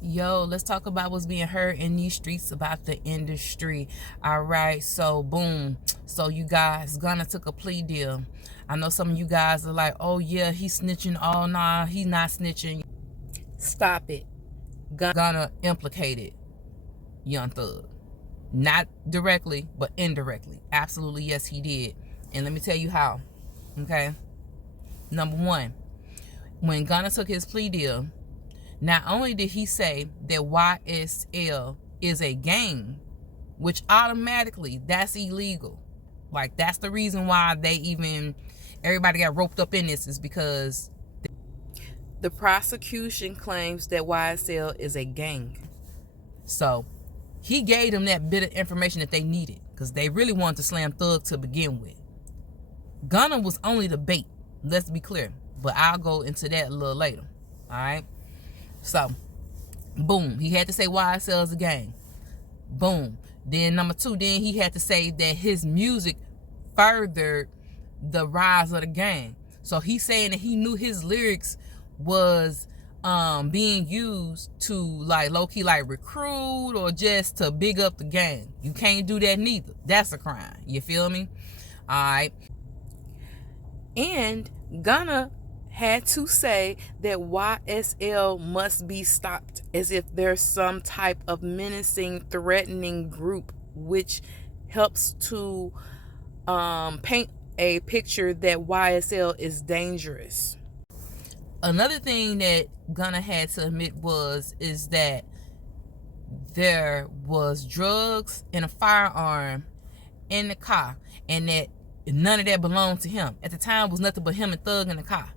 Yo, let's talk about what's being heard in these streets about the industry. All right, so boom. So you guys, Gunna took a plea deal. I know some of you guys are like, oh yeah, he's snitching. Oh nah, he's not snitching. Stop it. Gunna implicated Young Thug. Not directly, but indirectly. Absolutely, yes, he did. And let me tell you how. Okay. Number one, when Gunna took his plea deal, not only did he say that YSL is a gang, which automatically that's illegal. Like that's the reason why everybody got roped up in this, is because the prosecution claims that YSL is a gang. So he gave them that bit of information that they needed because they really wanted to slam Thug to begin with. Gunna was only the bait, let's be clear, but I'll go into that a little later. All right. So, boom, he had to say YSL is a gang. Boom. Then number two, then he had to say that his music furthered the rise of the gang. So he's saying that he knew his lyrics was being used to like low-key like recruit or just to big up the gang. You can't do that neither. That's a crime. You feel me? All right. And Gunna had to say that YSL must be stopped, as if there's some type of menacing, threatening group, which helps to paint a picture that YSL is dangerous. Another thing that Gunna had to admit is that there was drugs and a firearm in the car, and that none of that belonged to him. At the time, it was nothing but him and Thug in the car.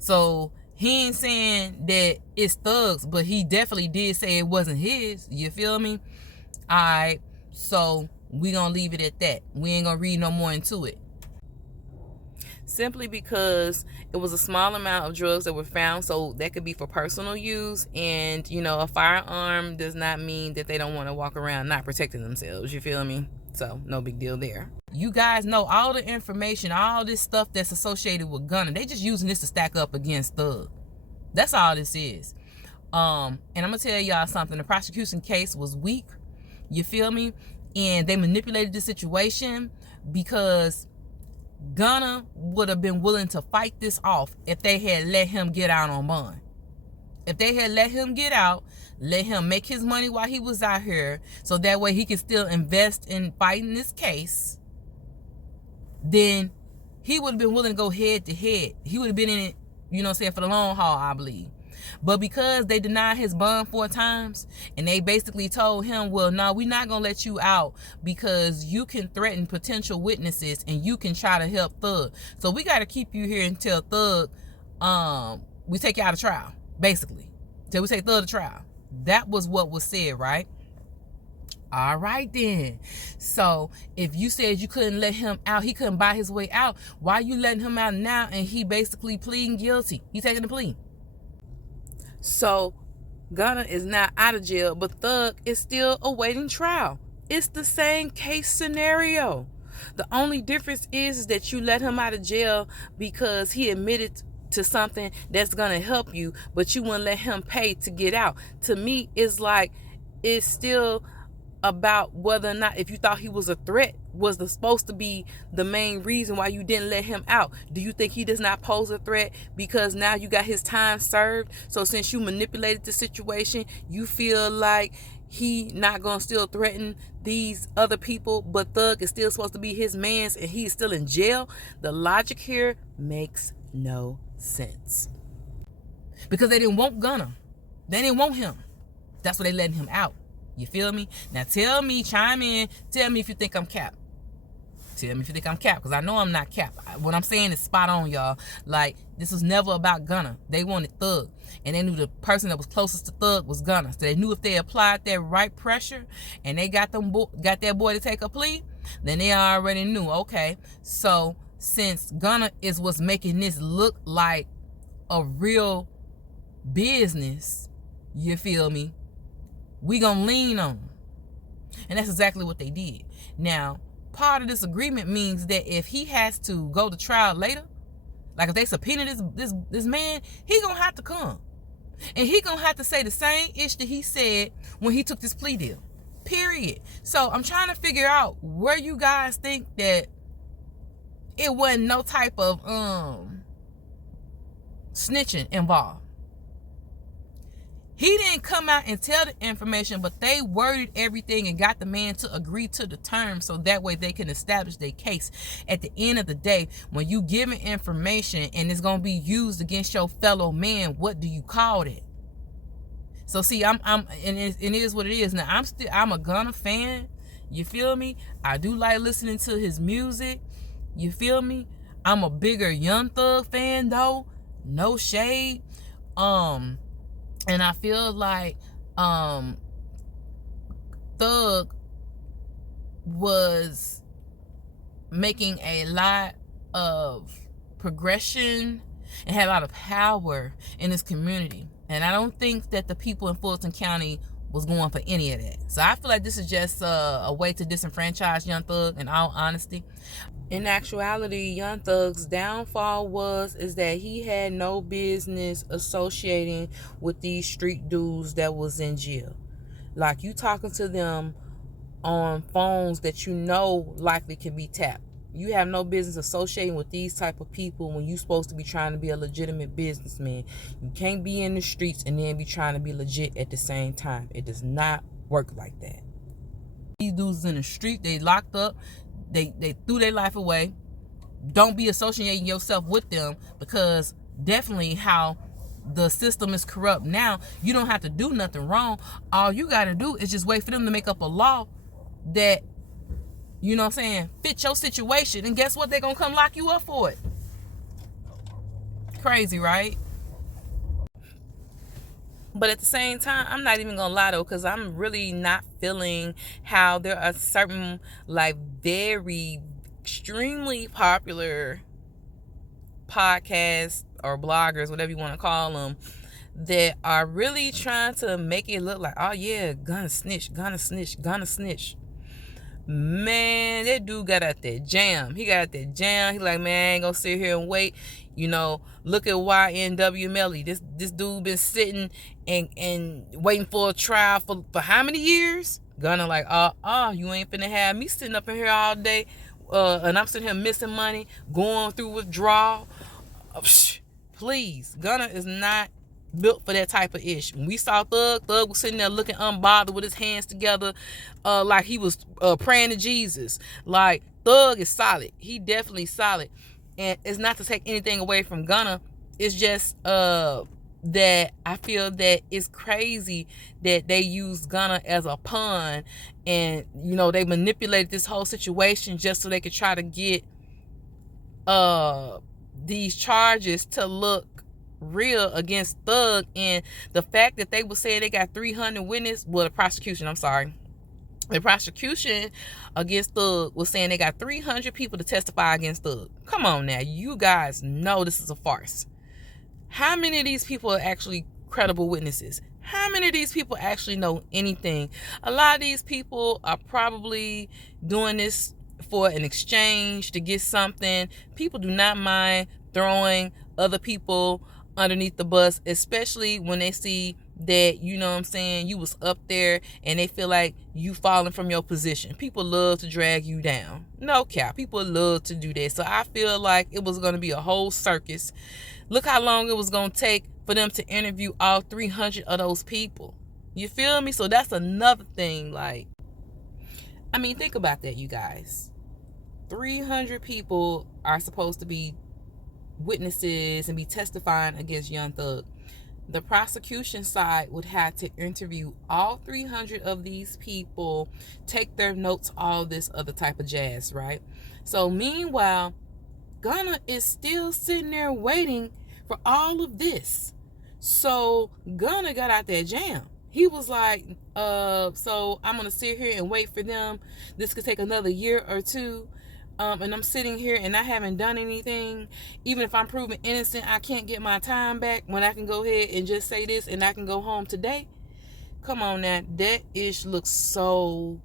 So he ain't saying that it's Thug's, but he definitely did say it wasn't his. You feel me? All right. So we gonna leave it at that. We ain't gonna read no more into it. Simply because it was a small amount of drugs that were found, so that could be for personal use. And a firearm does not mean that they don't want to walk around not protecting themselves. You feel me? So no big deal there. You guys know all the information, all this stuff that's associated with Gunna. They just using this to stack up against Thug. That's all this is. And I'm gonna tell y'all something. The prosecution case was weak. You feel me? And they manipulated the situation because Gunna would have been willing to fight this off if they had let him get out on bond. If they had let him get out, let him make his money while he was out here, so that way he could still invest in fighting this case, then he would have been willing to go head to head. He would have been in it, for the long haul, I believe. But because they denied his bond 4 times, and they basically told him, well, no, we're not going to let you out because you can threaten potential witnesses and you can try to help Thug. So we got to keep you here until Thug, we take you out of trial, basically. Till we take Thug to trial. That was what was said, right? All right then. So if you said you couldn't let him out, he couldn't buy his way out, why are you letting him out now and he basically pleading guilty? He taking the plea. So Gunna is not out of jail, but Thug is still awaiting trial. It's the same case scenario. The only difference is that you let him out of jail because he admitted to something that's gonna help you, but you wouldn't let him pay to get out. To me, it's like it's still about whether or not, if you thought he was a threat, was supposed to be the main reason why you didn't let him out. Do you think he does not pose a threat because now you got his time served? So since you manipulated the situation, you feel like he not gonna still threaten these other people, but Thug is still supposed to be his mans and he's still in jail? The logic here makes no sense. Because they didn't want Gunna. They didn't want him. That's why they letting him out. You feel me? Now tell me, chime in, tell me if you think I'm cap. Tell me if you think I'm cap, because I know I'm not cap. What I'm saying is spot on, y'all. Like, this was never about Gunna. They wanted Thug. And they knew the person that was closest to Thug was Gunna. So they knew if they applied that right pressure and they got that boy to take a plea, then they already knew, okay, so since Gunna is what's making this look like a real business, you feel me, we gonna lean on him. And that's exactly what they did. Now, part of this agreement means that if he has to go to trial later, like if they subpoena this man, he gonna have to come. And he gonna have to say the same ish that he said when he took this plea deal. Period. So I'm trying to figure out where you guys think that it wasn't no type of snitching involved. He didn't come out and tell the information, but they worded everything and got the man to agree to the terms so that way they can establish their case. At the end of the day, when you giving information and it's gonna be used against your fellow man, what do you call that? So see, and it is what it is. Now I'm a Gunna fan. You feel me? I do like listening to his music. You feel me? I'm a bigger Young Thug fan though. No shade. And I feel like Thug was making a lot of progression and had a lot of power in his community. And I don't think that the people in Fulton County was going for any of that. So I feel like this is just a way to disenfranchise Young Thug, in all honesty. In actuality, Young Thug's downfall is that he had no business associating with these street dudes that was in jail. Like, you talking to them on phones that you know likely can be tapped. You have no business associating with these type of people when you're supposed to be trying to be a legitimate businessman. You can't be in the streets and then be trying to be legit at the same time. It does not work like that. These dudes in the street, they locked up. They threw their life away. Don't be associating yourself with them, because definitely how the system is corrupt now, you don't have to do nothing wrong. All you got to do is just wait for them to make up a law that, you know what I'm saying, fit your situation. And guess what? They're going to come lock you up for it. Crazy, right? But at the same time, I'm not even gonna lie though, because I'm really not feeling how there are certain, like, very extremely popular podcasts or bloggers, whatever you want to call them, that are really trying to make it look like, oh yeah, Gunna snitch, Gunna snitch, Gunna snitch. Man, that dude got out that jam. He got out that jam. He like, man, I ain't gonna sit here and wait. You know, look at YNW Melly. This dude been sitting and waiting for a trial for how many years? Gunna like, you ain't finna have me sitting up in here all day, and I'm sitting here missing money, going through withdrawal. Please, Gunna is not built for that type of ish. When we saw Thug was sitting there looking unbothered with his hands together, like he was praying to Jesus. Like, Thug is solid. He definitely solid. And it's not to take anything away from Gunna. It's just that I feel that it's crazy that they used Gunna as a pawn, and you know, they manipulated this whole situation just so they could try to get these charges to look real against Thug. And the fact that they were saying they got 300 witnesses, well, the prosecution against Thug was saying they got 300 people to testify against Thug. Come on now, you guys know this is a farce. How many of these people are actually credible witnesses? How many of these people actually know anything? A lot of these people are probably doing this for an exchange to get something. People do not mind throwing other people underneath the bus, especially when they see that, you know what I'm saying, you was up there and they feel like you falling from your position. People love to drag you down. No cap. People love to do that. So I feel like it was going to be a whole circus. Look how long it was going to take for them to interview all 300 of those people. You feel me? So that's another thing. Like, I mean, think about that, you guys. 300 people are supposed to be witnesses and be testifying against Young Thug. The prosecution side would have to interview all 300 of these people, take their notes, all this other type of jazz, right? So meanwhile, Gunna is still sitting there waiting for all of this. So Gunna got out that jam. He was like, so I'm going to sit here and wait for them. This could take another year or two. And I'm sitting here and I haven't done anything. Even if I'm proven innocent, I can't get my time back when I can go ahead and just say this and I can go home today. Come on now. That ish looks so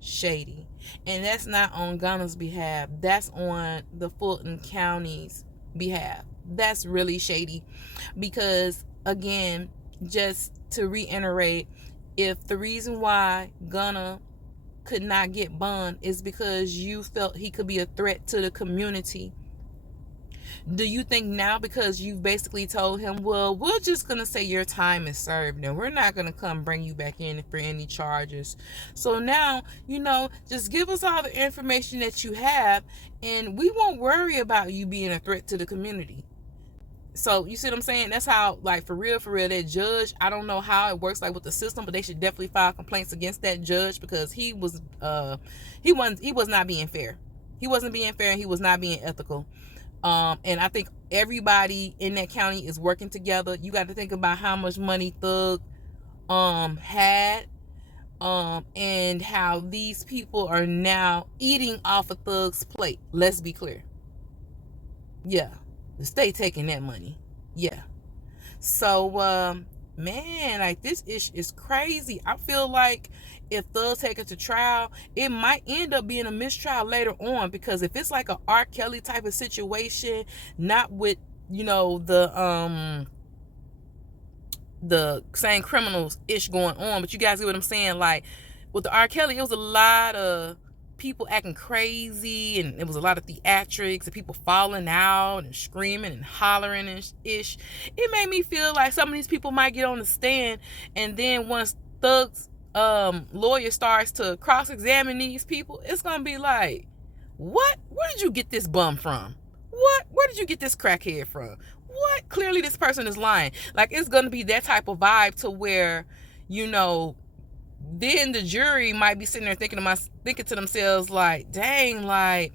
shady. And that's not on Gunna's behalf. That's on the Fulton County's behalf. That's really shady. Because, again, just to reiterate, if the reason why Gunna could not get bond is because you felt he could be a threat to the community, do you think now, because you've basically told him, well, we're just going to say your time is served and we're not going to come bring you back in for any charges. So now, just give us all the information that you have and we won't worry about you being a threat to the community. So you see what I'm saying? That's how, like, for real, that judge, I don't know how it works, like, with the system, but they should definitely file complaints against that judge, because he was not being fair. He wasn't being fair, and he was not being ethical. And I think everybody in that county is working together. You got to think about how much money Thug had, and how these people are now eating off of Thug's plate. Let's be clear. Yeah. The state taking that money. Yeah. So, man, like, this ish is crazy. I feel like if Thug take it to trial, it might end up being a mistrial later on, because if it's like a R. Kelly type of situation, not with, the same criminals ish going on, but you guys get what I'm saying? Like, with the R. Kelly, it was a lot of people acting crazy, and it was a lot of theatrics and people falling out and screaming and hollering and ish. It made me feel like some of these people might get on the stand, and then once Thug's lawyer starts to cross-examine these people, it's gonna be like, what? Where did you get this bum from? What? Where did you get this crackhead from? What? Clearly this person is lying. Like, it's gonna be that type of vibe, to where, then the jury might be sitting there thinking to themselves, like, dang, like,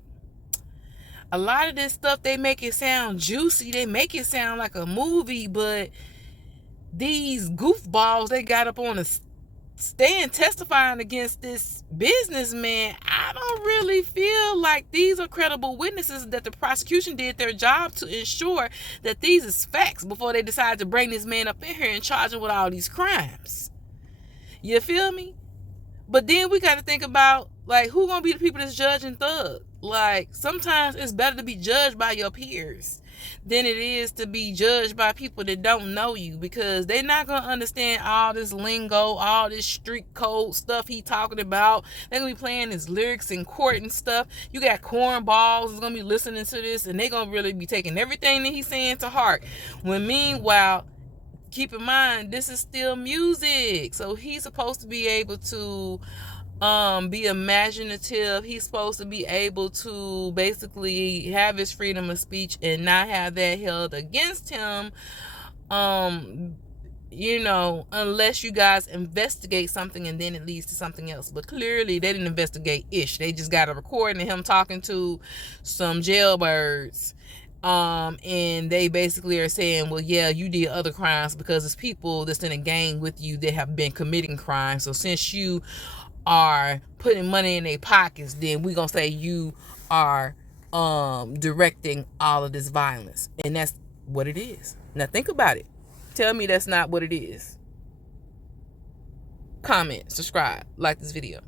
a lot of this stuff, they make it sound juicy, they make it sound like a movie, but these goofballs they got up on the stand testifying against this businessman, I don't really feel like these are credible witnesses, that the prosecution did their job to ensure that these is facts before they decide to bring this man up in here and charge him with all these crimes. You feel me? But then we got to think about, like, who gonna be the people that's judging Thug? Like, sometimes it's better to be judged by your peers than it is to be judged by people that don't know you, because they're not gonna understand all this lingo, all this street code stuff he talking about. They're gonna be playing his lyrics in court and stuff. You got cornballs that's gonna be listening to this, and they gonna really be taking everything that he's saying to heart. When meanwhile, keep in mind, this is still music. So he's supposed to be able to be imaginative. He's supposed to be able to basically have his freedom of speech and not have that held against him. Unless you guys investigate something and then it leads to something else. But clearly they didn't investigate ish. They just got a recording of him talking to some jailbirds. And they basically are saying, well, yeah, you did other crimes because it's people that's in a gang with you that have been committing crimes. So since you are putting money in their pockets, then we're gonna say you are directing all of this violence. And that's what it is. Now think about it. Tell me that's not what it is. Comment, subscribe, like this video.